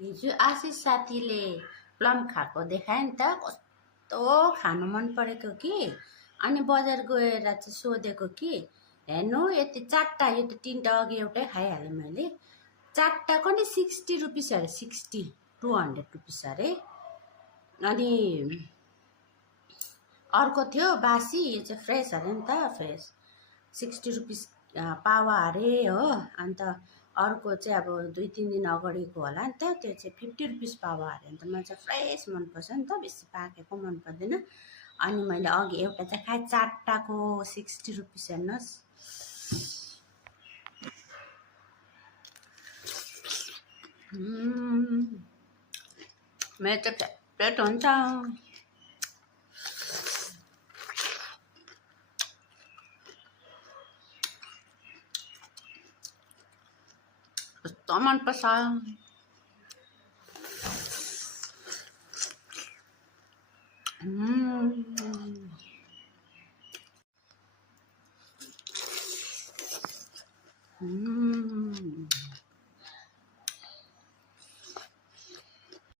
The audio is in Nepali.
हिजो आशिष साथीले प्लम खाएको देखायो नि त, कस्तो खानु मन परेको कि। अनि बजार गएर चाहिँ सोधेको कि हेर्नु यति 4टा, यो त 3टा अघि एउटै खाइहालेँ मैले, 4टाको नि 60 रुपिस अरे, 60 200 रुपिस अरे। अनि अर्को थियो बासी, यो चाहिँ फ्रेस अरे नि त, फ्रेस 60 रुपिस पावा अरे हो। अन्त अर्को चाहिँ अब 2-3 दिन अगाडिको होला नि त, त्यो चाहिँ 50 रुपिस पावा अरे। अन्त मलाई चाहिँ फ्रेस मनपर्छ नि त, बेसी पाकेको मन पर्दैन। अनि मैले अघि एउटा चाहिँ खाएँ 4टाको 60 रुपिस, हेर्नुहोस्। मेरो चाहिँ फेभरेट हुन्छ। कस्तो मनपर्छ।